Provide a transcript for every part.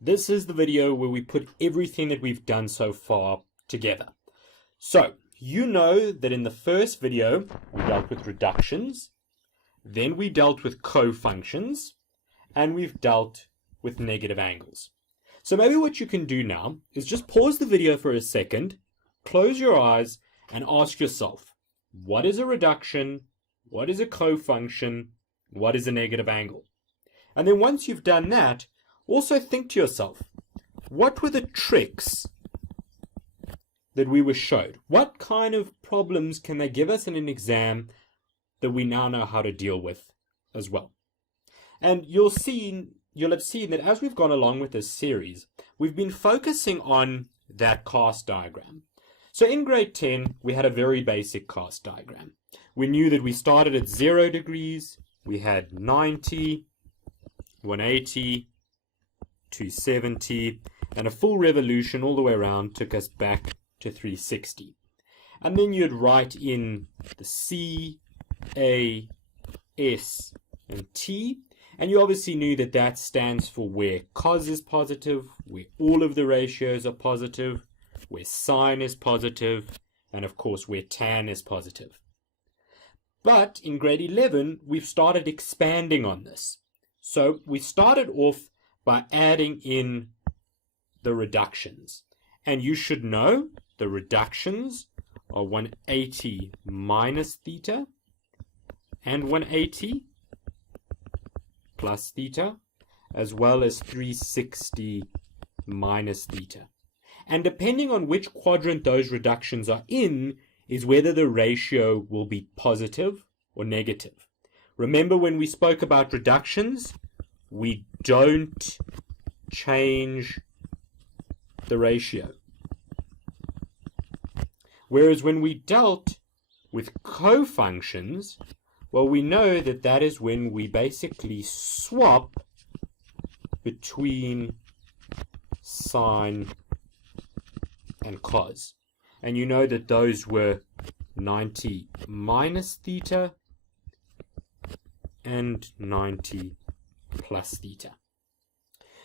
This is the video where we put everything that we've done so far together. So, you know that in the first video, we dealt with reductions, then we dealt with co-functions, and we've dealt with negative angles. So maybe what you can do now is just pause the video for a second, close your eyes, and ask yourself, what is a reduction? What is a co-function? What is a negative angle? And then once you've done that, also think to yourself, what were the tricks that we were showed? What kind of problems can they give us in an exam that we now know how to deal with as well? And you'll have seen that as we've gone along with this series, we've been focusing on that cast diagram. So in grade 10, we had a very basic cast diagram. We knew that we started at 0 degrees, we had 90, 180, 270, and a full revolution all the way around took us back to 360. And then you'd write in the C, A, S, and T, and you obviously knew that that stands for where cos is positive, where all of the ratios are positive, where sine is positive, and of course where tan is positive. But in grade 11, we've started expanding on this. So we started off by adding in the reductions. And you should know the reductions are 180 minus theta and 180 plus theta, as well as 360 minus theta. And depending on which quadrant those reductions are in, is whether the ratio will be positive or negative. Remember when we spoke about reductions, we don't change the ratio. Whereas when we dealt with co-functions, well, we know that that is when we basically swap between sine and cos. And you know that those were 90 minus theta and 90 plus theta.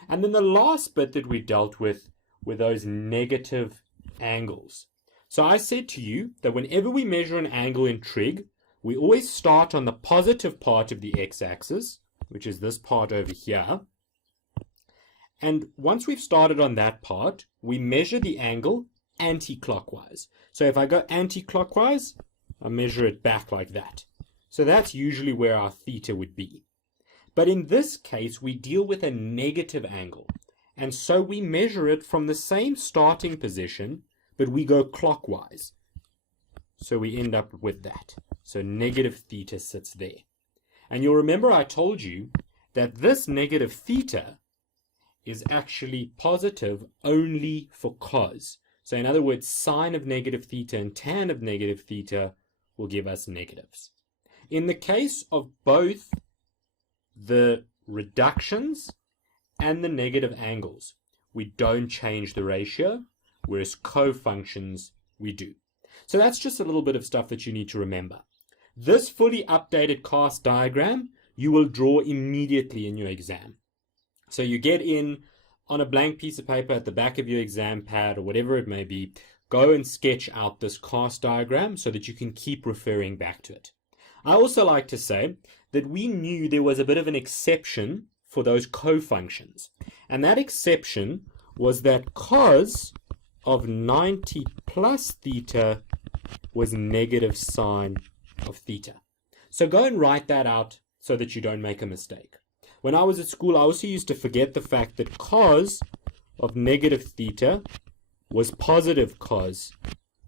And then the last bit that we dealt with were those negative angles. So I said to you that whenever we measure an angle in trig, we always start on the positive part of the x-axis, which is this part over here. And once we've started on that part, we measure the angle anti-clockwise. So if I go anti-clockwise, I measure it back like that. So that's usually where our theta would be. But in this case, we deal with a negative angle. And so we measure it from the same starting position, but we go clockwise. So we end up with that. So negative theta sits there. And you'll remember I told you that this negative theta is actually positive only for cos. So in other words, sine of negative theta and tan of negative theta will give us negatives. In the case of both the reductions and the negative angles, we don't change the ratio, whereas co-functions we do. So that's just a little bit of stuff that you need to remember. This fully updated cast diagram you will draw immediately in your exam. So you get in on a blank piece of paper at the back of your exam pad or whatever it may be, go and sketch out this cast diagram so that you can keep referring back to it. I also like to say that we knew there was a bit of an exception for those co-functions. And that exception was that cos of 90 plus theta was negative sine of theta. So go and write that out so that you don't make a mistake. When I was at school, I also used to forget the fact that cos of negative theta was positive cos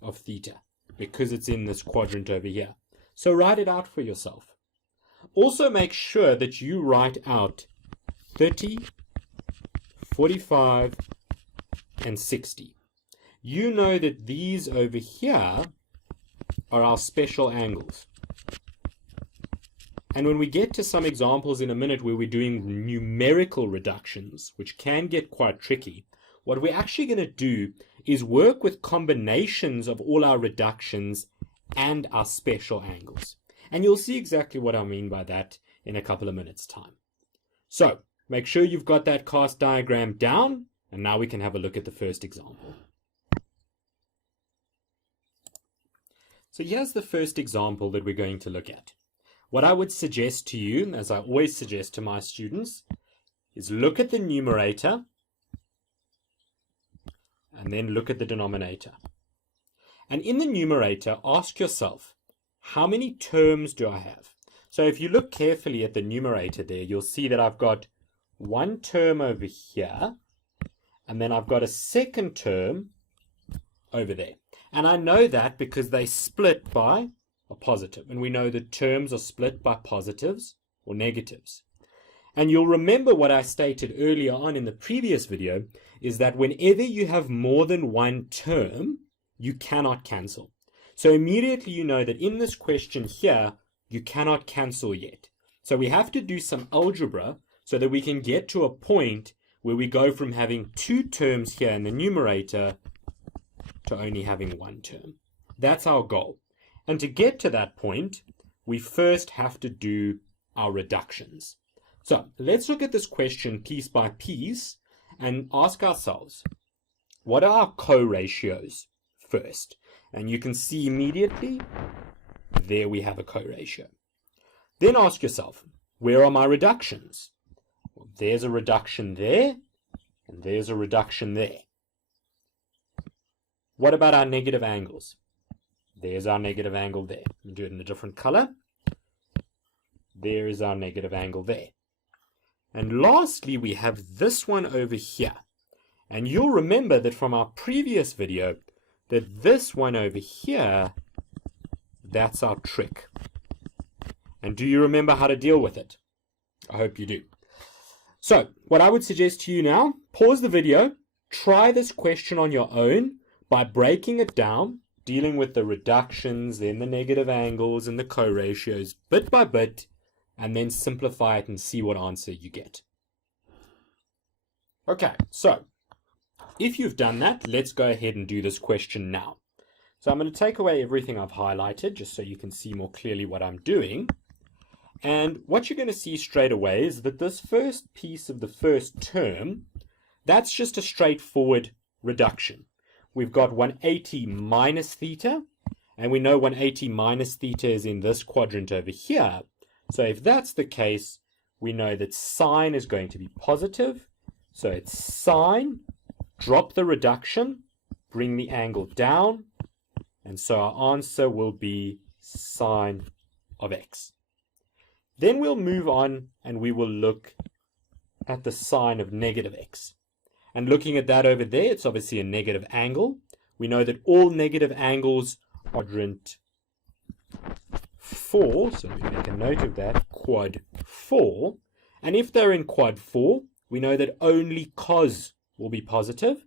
of theta because it's in this quadrant over here. So write it out for yourself. Also make sure that you write out 30, 45, and 60. You know that these over here are our special angles. And when we get to some examples in a minute where we're doing numerical reductions, which can get quite tricky, what we're actually going to do is work with combinations of all our reductions and our special angles. And you'll see exactly what I mean by that in a couple of minutes' time. So, make sure you've got that cast diagram down, and now we can have a look at the first example. So here's the first example that we're going to look at. What I would suggest to you, as I always suggest to my students, is look at the numerator and then look at the denominator. And in the numerator, ask yourself, how many terms do I have? So if you look carefully at the numerator there, you'll see that I've got one term over here, and then I've got a second term over there. And I know that because they split by a positive. And we know that terms are split by positives or negatives. And you'll remember what I stated earlier on in the previous video is that whenever you have more than one term, you cannot cancel. So immediately you know that in this question here, you cannot cancel yet. So we have to do some algebra so that we can get to a point where we go from having two terms here in the numerator to only having one term. That's our goal. And to get to that point, we first have to do our reductions. So let's look at this question piece by piece and ask ourselves, what are our co-ratios first? And you can see immediately, there we have a co-ratio. Then ask yourself, where are my reductions? Well, there's a reduction there, and there's a reduction there. What about our negative angles? There's our negative angle there. We'll do it in a different color. There is our negative angle there. And lastly, we have this one over here. And you'll remember that from our previous video, that this one over here, that's our trick. And do you remember how to deal with it? I hope you do. So, what I would suggest to you now, pause the video, try this question on your own by breaking it down, dealing with the reductions, then the negative angles and the co-ratios bit by bit, and then simplify it and see what answer you get. Okay, so if you've done that, let's go ahead and do this question now. So I'm going to take away everything I've highlighted just so you can see more clearly what I'm doing. And what you're going to see straight away is that this first piece of the first term, that's just a straightforward reduction. We've got 180 minus theta, and we know 180 minus theta is in this quadrant over here. So if that's the case, we know that sine is going to be positive. So it's sine, drop the reduction, bring the angle down, and so our answer will be sine of x. Then we'll move on and we will look at the sine of negative x. And looking at that over there, it's obviously a negative angle. We know that all negative angles are quadrant 4, so we make a note of that, quad 4. And if they're in quad 4, we know that only cos will be positive.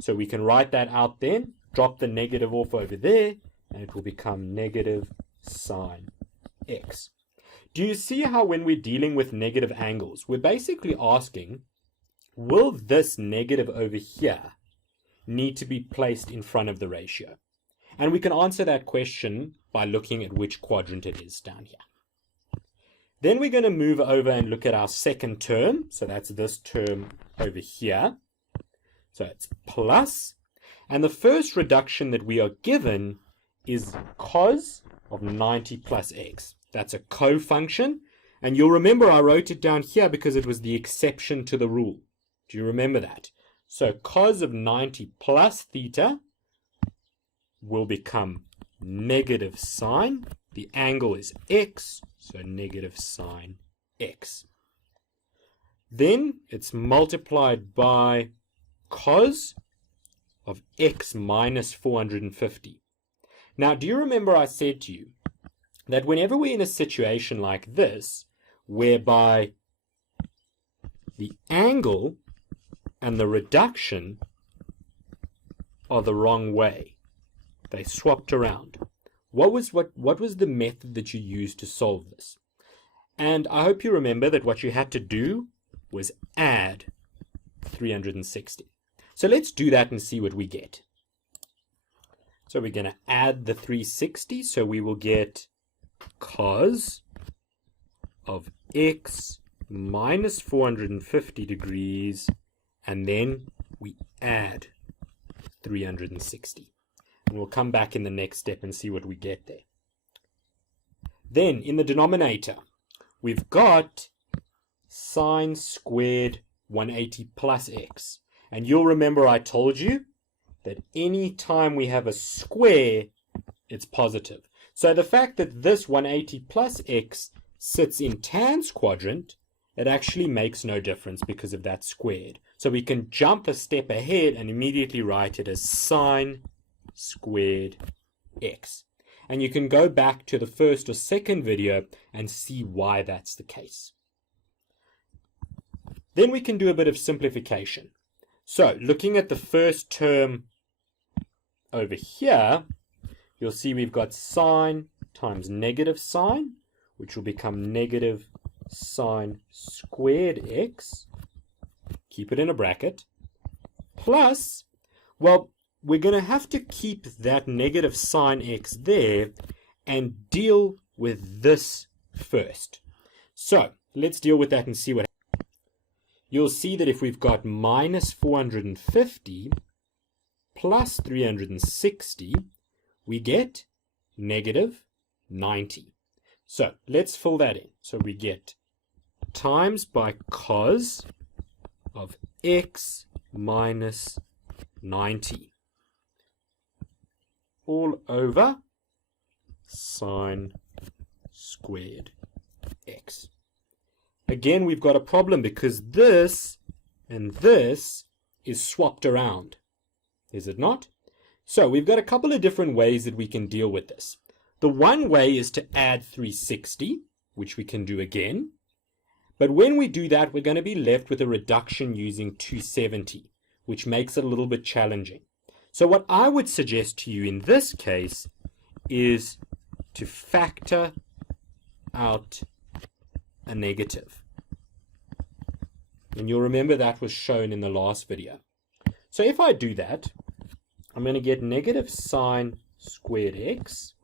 So we can write that out then, drop the negative off over there, and it will become negative sine x. Do you see how when we're dealing with negative angles, we're basically asking, will this negative over here need to be placed in front of the ratio? And we can answer that question by looking at which quadrant it is down here. Then we're going to move over and look at our second term. So that's this term over here. So it's plus. And the first reduction that we are given is cos of 90 plus x. That's a co-function. And you'll remember I wrote it down here because it was the exception to the rule. Do you remember that? So cos of 90 plus theta will become negative sine. The angle is x, so negative sine x. Then it's multiplied by cos of x minus 450. Now, do you remember I said to you that whenever we're in a situation like this, whereby the angle and the reduction are the wrong way, they swapped around, what was the method that you used to solve this? And I hope you remember that what you had to do was add 360. So let's do that and see what we get. So we're going to add the 360, so we will get cos of x minus 450 degrees, and then we add 360. And we'll come back in the next step and see what we get there. Then, in the denominator, we've got sine squared 180 plus x. And you'll remember I told you that any time we have a square, it's positive. So the fact that this 180 plus x sits in tan's quadrant, it actually makes no difference because of that squared. So we can jump a step ahead and immediately write it as sine squared x. And you can go back to the first or second video and see why that's the case. Then we can do a bit of simplification. So looking at the first term over here, you'll see we've got sine times negative sine, which will become negative sine squared x, keep it in a bracket, plus, well, we're going to have to keep that negative sine x there and deal with this first. So let's deal with that and see what happens. You'll see that if we've got minus 450 plus 360, we get negative 90. So let's fill that in. So we get times by cos of x minus 90 all over sine squared x. Again, we've got a problem because this and this is swapped around. Is it not? So we've got a couple of different ways that we can deal with this. The one way is to add 360, which we can do again. But when we do that, we're going to be left with a reduction using 270, which makes it a little bit challenging. So what I would suggest to you in this case is to factor out a negative. And you'll remember that was shown in the last video. So if I do that, I'm going to get negative sine squared x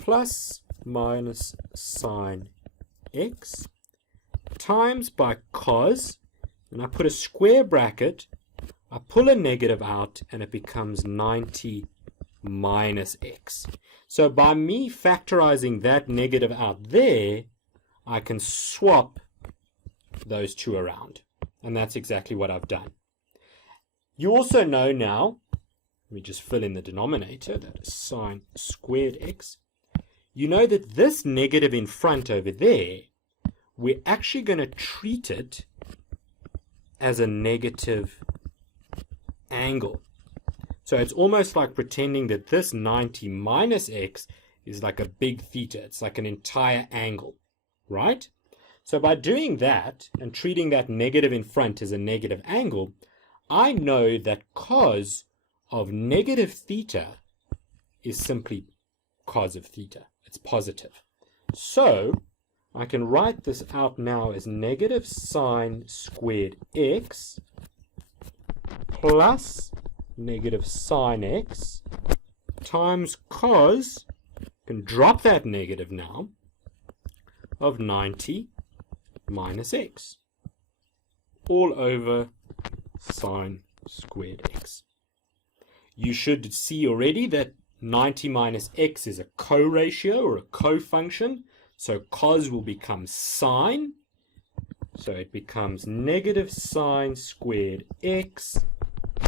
plus minus sine x times by cos, and I put a square bracket, I pull a negative out, and it becomes 90 minus x. So by me factorizing that negative out there, I can swap those two around. And that's exactly what I've done. You also know now, let me just fill in the denominator, that is sine squared x. You know that this negative in front over there, we're actually going to treat it as a negative angle. So it's almost like pretending that this 90 minus x is like a big theta. It's like an entire angle, right? So by doing that and treating that negative in front as a negative angle, I know that cos of negative theta is simply cos of theta. It's positive. So I can write this out now as negative sine squared x plus negative sine x times cos, I can drop that negative now, of 90 minus x all over sine squared x. You should see already that 90 minus x is a co-ratio or a co-function. So cos will become sine. So it becomes negative sine squared x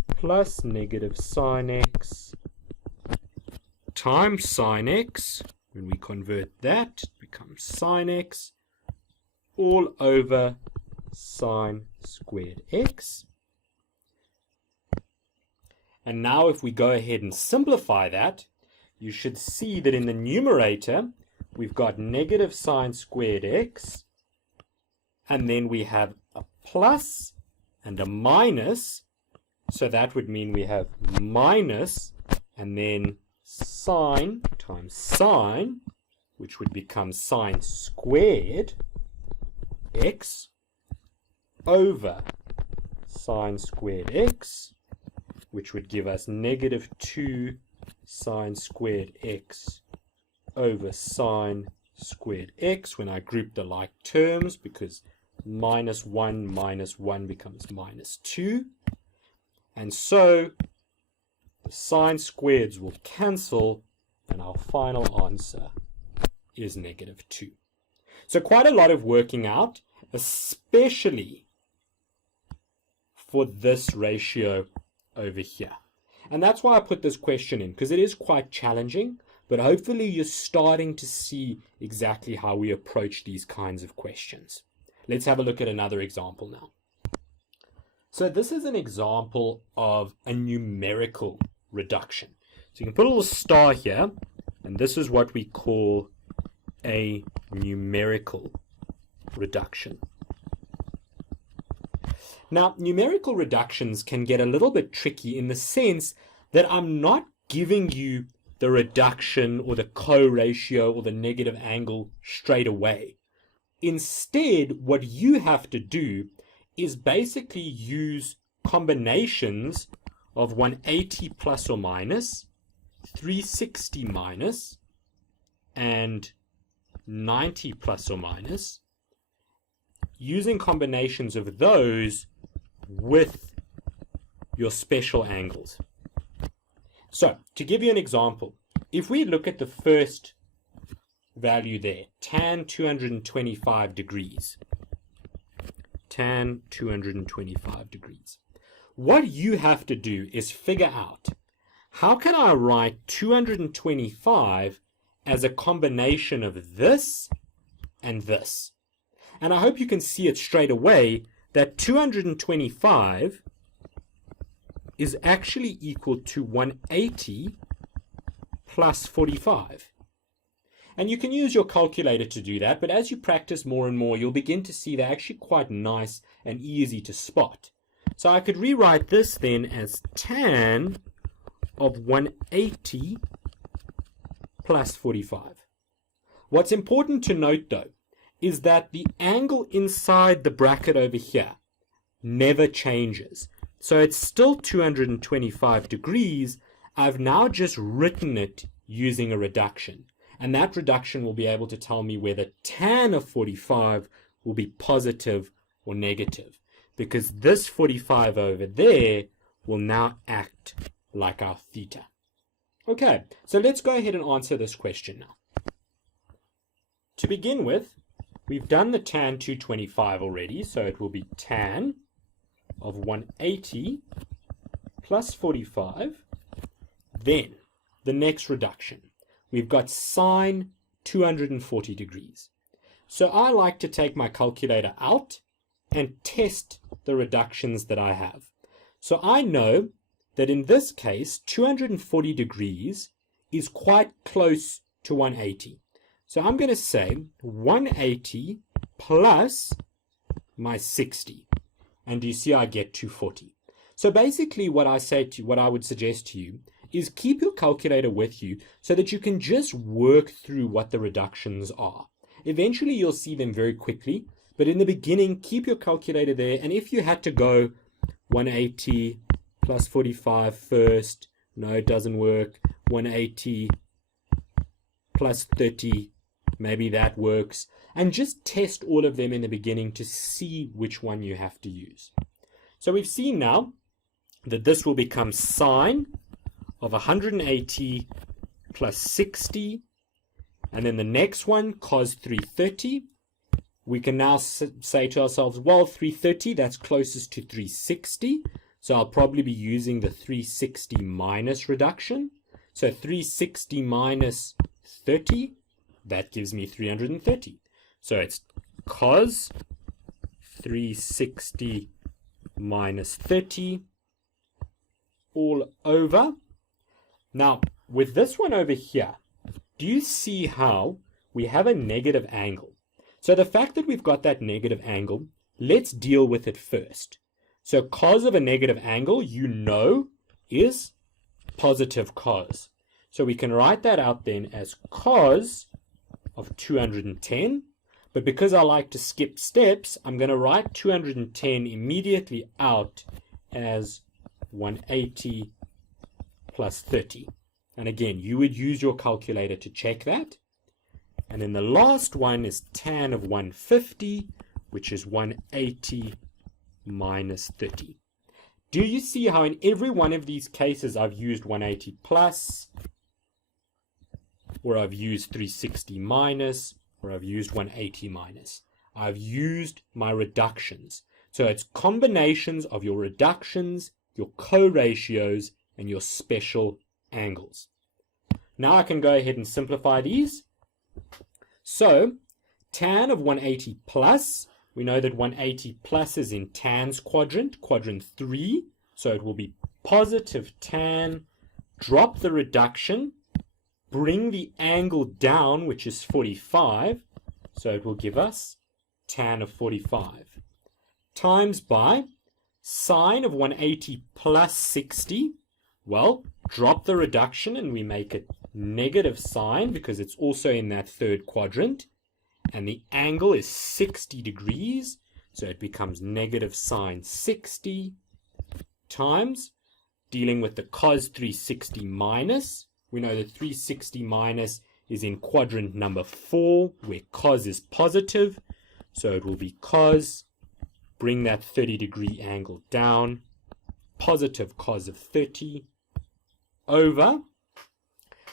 plus negative sine x times sine x. When we convert that, it becomes sine x all over sine squared x. And now if we go ahead and simplify that, you should see that in the numerator, we've got negative sine squared x, and then we have a plus and a minus, so that would mean we have minus, and then sine times sine, which would become sine squared x over sine squared x, which would give us negative 2 sine squared x over sine squared x when I group the like terms, because minus 1 becomes minus 2. And so the sine squareds will cancel, and our final answer is negative 2. So quite a lot of working out, especially for this ratio over here. And that's why I put this question in, because it is quite challenging, but hopefully you're starting to see exactly how we approach these kinds of questions. Let's have a look at another example now. So this is an example of a numerical reduction. So you can put a little star here, and this is what we call a numerical reduction. Now, numerical reductions can get a little bit tricky in the sense that I'm not giving you the reduction or the co-ratio or the negative angle straight away. Instead, what you have to do is basically use combinations of 180 plus or minus, 360 minus, and 90 plus or minus, using combinations of those with your special angles. So, to give you an example, if we look at the first value there, tan 225 degrees, tan 225 degrees, what you have to do is figure out, how can I write 225 as a combination of this and this? And I hope you can see it straight away that 225 is actually equal to 180 plus 45. And you can use your calculator to do that, but as you practice more and more, you'll begin to see they're actually quite nice and easy to spot. So I could rewrite this then as tan of 180 plus 45. What's important to note, though, is that the angle inside the bracket over here never changes. So it's still 225 degrees. I've now just written it using a reduction. And that reduction will be able to tell me whether tan of 45 will be positive or negative, because this 45 over there will now act like our theta. Okay, so let's go ahead and answer this question now. To begin with, we've done the tan 225 already, so it will be tan of 180 plus 45. Then, the next reduction. We've got sine 240 degrees. So I like to take my calculator out and test the reductions that I have. So I know that in this case, 240 degrees is quite close to 180. So I'm going to say 180 plus my 60. And you see I get 240. So basically what I would suggest to you is keep your calculator with you so that you can just work through what the reductions are. Eventually you'll see them very quickly, but in the beginning, keep your calculator there. And if you had to go 180 plus 45 first, no, it doesn't work. 180 plus 30, maybe that works. And just test all of them in the beginning to see which one you have to use. So we've seen now that this will become sine of 180 plus 60. And then the next one, cos 330. We can now say to ourselves, well, 330, that's closest to 360. So I'll probably be using the 360 minus reduction. So 360 minus 30, that gives me 330. So it's cos 360 minus 30 all over. Now, with this one over here, do you see how we have a negative angle? So the fact that we've got that negative angle, let's deal with it first. So cos of a negative angle, you know, is positive cos. So we can write that out then as cos of 210. But because I like to skip steps, I'm going to write 210 immediately out as 180 plus 30. And again, you would use your calculator to check that. And then the last one is tan of 150, which is 180 minus 30. Do you see how in every one of these cases I've used 180 plus, or I've used 360 minus, or I've used 180 minus? I've used my reductions. So it's combinations of your reductions, your co-ratios, and your special angles. Now I can go ahead and simplify these. So tan of 180 plus, we know that 180 plus is in tan's quadrant, quadrant 3. So it will be positive tan, drop the reduction, bring the angle down, which is 45. So it will give us tan of 45. Times by sine of 180 plus 60. Well, drop the reduction and we make it negative sine because it's also in that third quadrant. And the angle is 60 degrees. So it becomes negative sine 60 times, dealing with the cos 360 minus. We know that 360 minus is in quadrant number 4, where cos is positive. So it will be cos, bring that 30 degree angle down, positive cos of 30, over.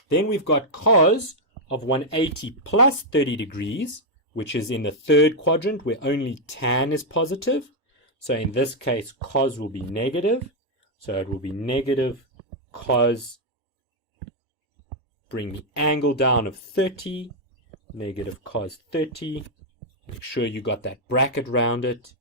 Then we've got cos of 180 plus 30 degrees, which is in the third quadrant where only tan is positive. So in this case, cos will be negative. So it will be negative cos, bring the angle down of 30, negative cos 30. Make sure you got that bracket around it.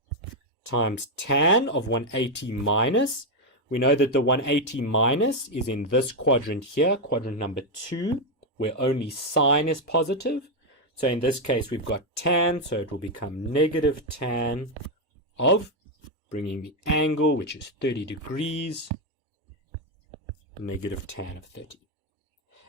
Times tan of 180 minus. We know that the 180 minus is in this quadrant here, quadrant number 2, where only sine is positive. So in this case, we've got tan, so it will become negative tan of, bringing the angle, which is 30 degrees, negative tan of 30.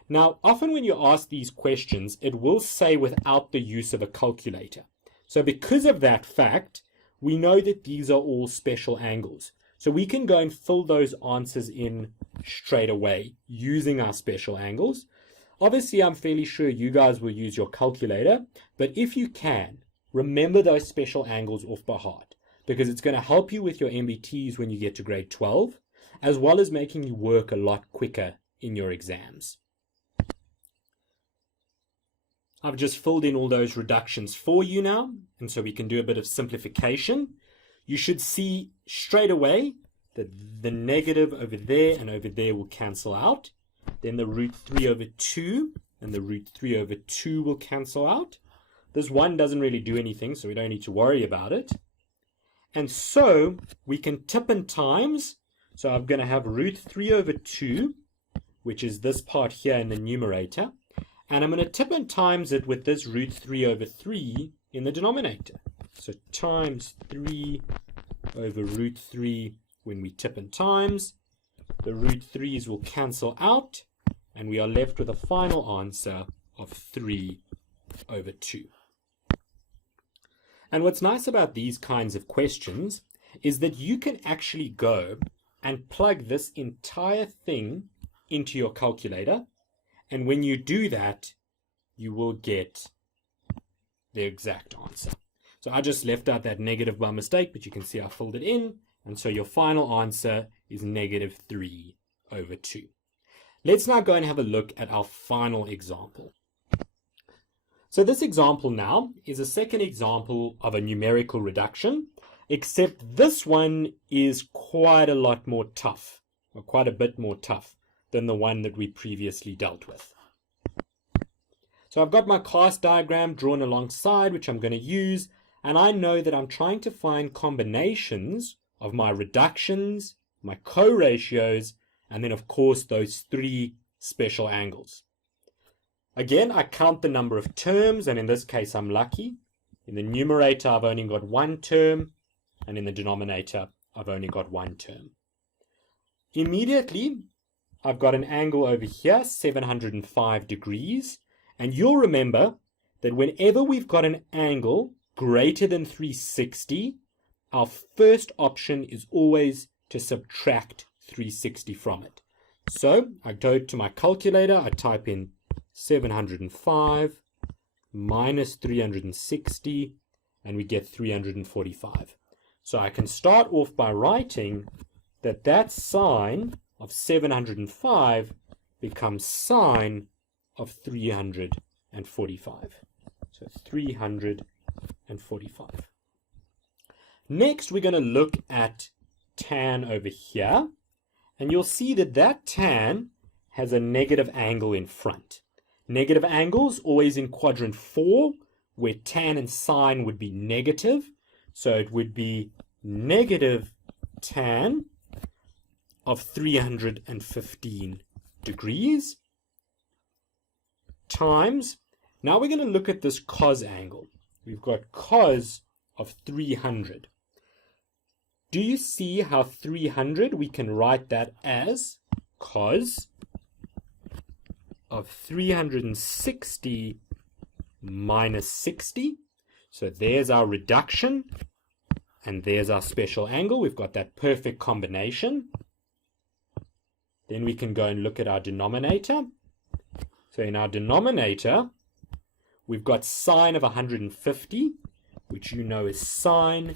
Now, often when you ask these questions, it will say without the use of a calculator. So because of that fact, we know that these are all special angles. So we can go and fill those answers in straight away using our special angles. Obviously, I'm fairly sure you guys will use your calculator, but if you can, remember those special angles off by heart, because it's going to help you with your MBTs when you get to grade 12, as well as making you work a lot quicker in your exams. I've just filled in all those reductions for you now, and so we can do a bit of simplification. You should see straight away that the negative over there and over there will cancel out. Then the root 3 over 2 and the root 3 over 2 will cancel out. This 1 doesn't really do anything, so we don't need to worry about it. And so we can tip and times. So I'm going to have root 3 over 2, which is this part here in the numerator. And I'm going to tip and times it with this root 3 over 3 in the denominator. So times 3 over root 3 when we tip and times. The root 3's will cancel out, and we are left with a final answer of 3 over 2. And what's nice about these kinds of questions is that you can actually go and plug this entire thing into your calculator, and when you do that, you will get the exact answer. So I just left out that negative by mistake, but you can see I filled it in, and so your final answer is negative 3 over 2. Let's now go and have a look at our final example. So this example now is a second example of a numerical reduction, except this one is quite a lot more tough, or quite a bit more tough than the one that we previously dealt with. So I've got my class diagram drawn alongside, which I'm going to use, and I know that I'm trying to find combinations of my reductions, my co-ratios, and then of course those 3 special angles. Again, I count the number of terms, and in this case I'm lucky. In the numerator I've only got 1 term, and in the denominator I've only got 1 term. Immediately I've got an angle over here, 705 degrees, and you'll remember that whenever we've got an angle greater than 360, our first option is always to subtract 360 from it. So I go to my calculator, I type in 705 minus 360, and we get 345. So I can start off by writing that that sine of 705 becomes sine of 345. So 345. Next, we're going to look at tan over here, and you'll see that that tan has a negative angle in front. Negative angles always in quadrant 4, where tan and sine would be negative. So it would be negative tan of 315 degrees times, now we're going to look at this cos angle. We've got cos of 300. Do you see how 300, we can write that as cos of 360 minus 60. So there's our reduction, and there's our special angle. We've got that perfect combination. Then we can go and look at our denominator. So in our denominator, we've got sine of 150, which you know is sine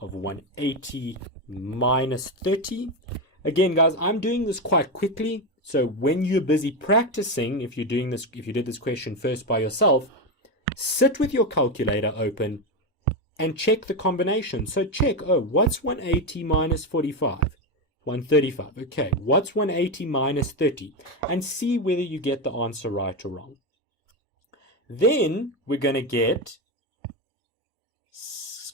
of 180 minus 30. Again, guys, I'm doing this quite quickly. So when you're busy practicing, if you did this question first by yourself, sit with your calculator open and check the combination. So check, oh, what's 180 minus 45? 135. Okay, what's 180 minus 30? And see whether you get the answer right or wrong. Then we're going to get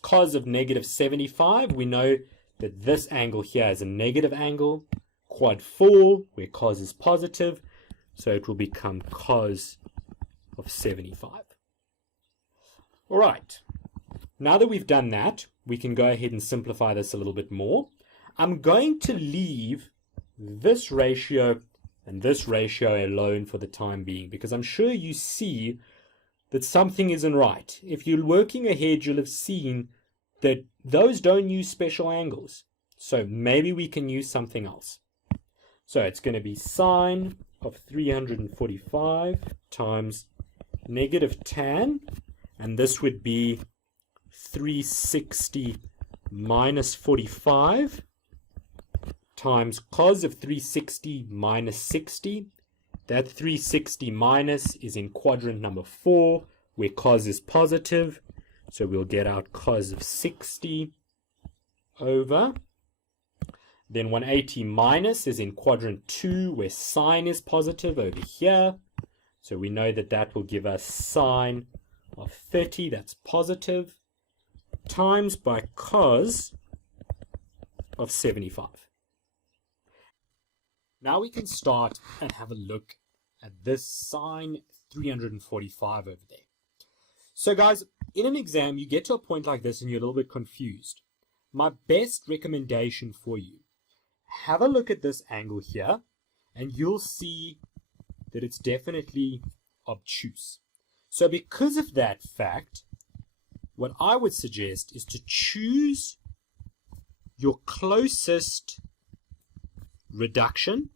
cos of negative 75. We know that this angle here is a negative angle. Quad 4, where cos is positive, so it will become cos of 75. All right, now that we've done that, we can go ahead and simplify this a little bit more. I'm going to leave this ratio and this ratio alone for the time being, because I'm sure you see that something isn't right. If you're working ahead, you'll have seen that those don't use special angles. So maybe we can use something else. So it's going to be sine of 345 times negative tan, and this would be 360 minus 45 times cos of 360 minus 60. That 360 minus is in quadrant number 4, where cos is positive. So we'll get out cos of 60 over. Then 180 minus is in quadrant 2, where sine is positive over here. So we know that that will give us sine of 30, that's positive, times by cos of 75. Now we can start and have a look at this sine 345 over there. So guys, in an exam, you get to a point like this and you're a little bit confused. My best recommendation for you, have a look at this angle here, and you'll see that it's definitely obtuse. So because of that fact, what I would suggest is to choose your closest reduction,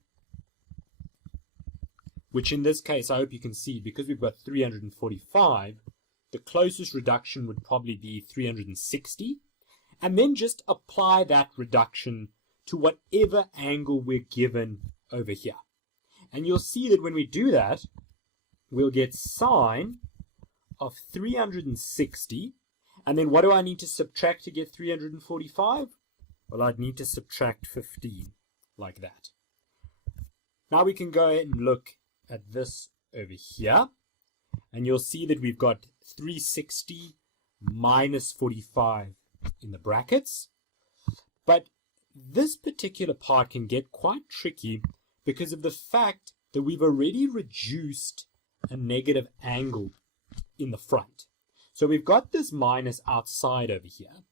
which in this case, I hope you can see, because we've got 345, the closest reduction would probably be 360, and then just apply that reduction to whatever angle we're given over here. And you'll see that when we do that, we'll get sine of 360, and then what do I need to subtract to get 345? Well, I'd need to subtract 15, like that. Now we can go ahead and look at this over here, and you'll see that we've got 360 minus 45 in the brackets. But this particular part can get quite tricky because of the fact that we've already reduced a negative angle in the front. So we've got this minus outside over here,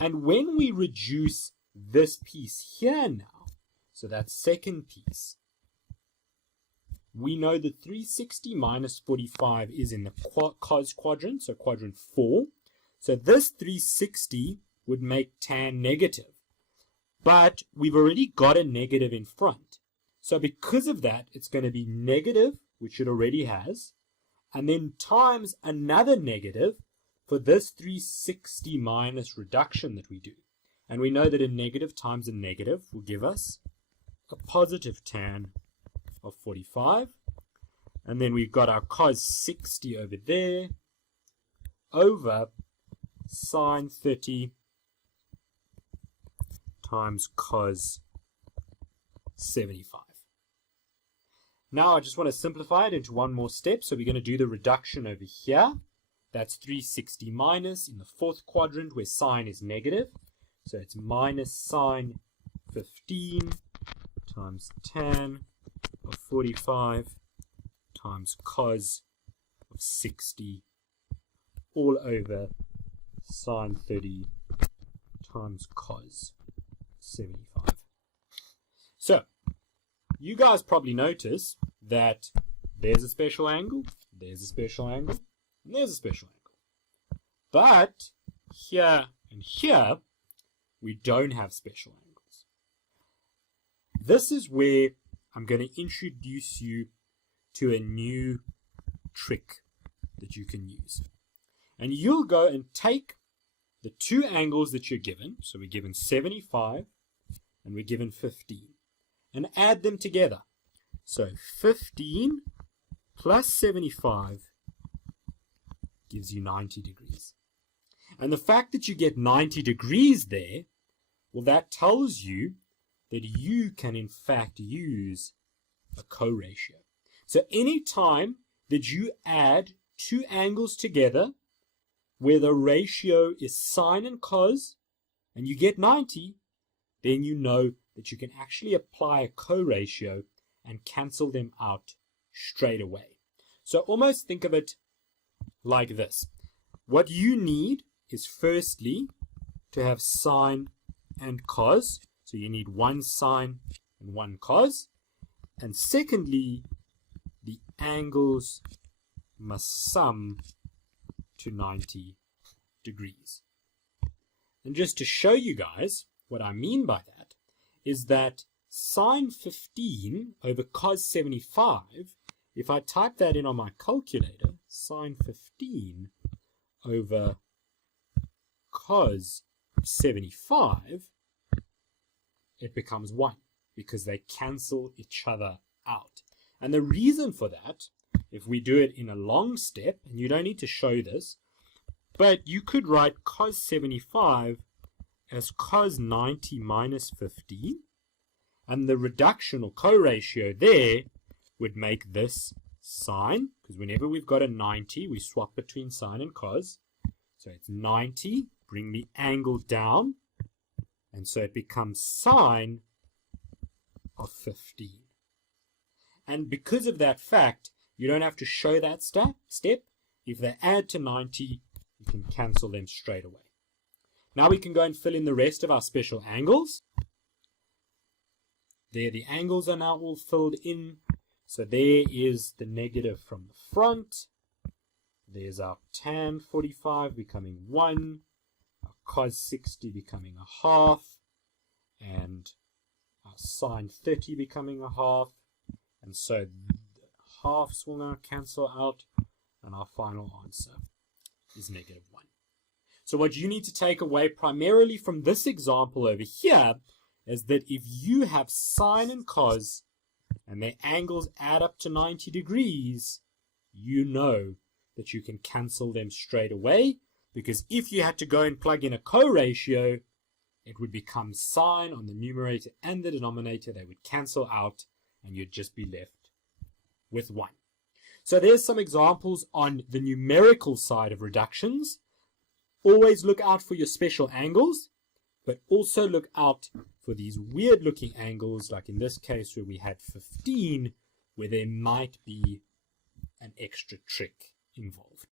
and when we reduce this piece here now, so that second piece, we know that 360 minus 45 is in the cos quadrant, so quadrant 4. So this 360 would make tan negative. But we've already got a negative in front. So because of that, it's going to be negative, which it already has, and then times another negative for this 360 minus reduction that we do. And we know that a negative times a negative will give us a positive tan of 45. And then we've got our cos 60 over there over sine 30 times cos 75. Now I just want to simplify it into one more step. So we're going to do the reduction over here. That's 360 minus in the fourth quadrant where sine is negative. So it's minus sine 15 times tan of 45 times cos of 60 all over sine 30 times cos 75. So you guys probably notice that there's a special angle, there's a special angle, and there's a special angle. But here and here, we don't have special angles. This is where I'm going to introduce you to a new trick that you can use. And you'll go and take the two angles that you're given, so we're given 75 and we're given 15, and add them together. So 15 plus 75 gives you 90 degrees. And the fact that you get 90 degrees there, well, that tells you that you can in fact use a co-ratio. So any time that you add two angles together where the ratio is sine and cos, and you get 90, then you know that you can actually apply a co-ratio and cancel them out straight away. So almost think of it like this. What you need is firstly to have sine and cos. So you need one sine and one cos. And secondly, the angles must sum to 90 degrees. And just to show you guys what I mean by that is that sine 15 over cos 75, if I type that in on my calculator, sine 15 over cos 75, it becomes 1 because they cancel each other out. And the reason for that, if we do it in a long step, and you don't need to show this, but you could write cos 75 as cos 90 minus 15, and the reduction or co-ratio there would make this sine, because whenever we've got a 90, we swap between sine and cos. So it's 90, bring the angle down, and so it becomes sine of 15. And because of that fact, you don't have to show that step. If they add to 90, you can cancel them straight away. Now we can go and fill in the rest of our special angles. There, the angles are now all filled in. So there is the negative from the front. There's our tan 45 becoming 1. Our cos 60 becoming a half. And our sine 30 becoming a half. And so the halves will now cancel out. And our final answer is negative 1. So what you need to take away primarily from this example over here is that if you have sine and cos and their angles add up to 90 degrees, you know that you can cancel them straight away, because if you had to go and plug in a co-ratio, it would become sine on the numerator and the denominator. They would cancel out and you'd just be left with 1. So there's some examples on the numerical side of reductions. Always look out for your special angles, but also look out for these weird looking angles, like in this case where we had 15, where there might be an extra trick involved.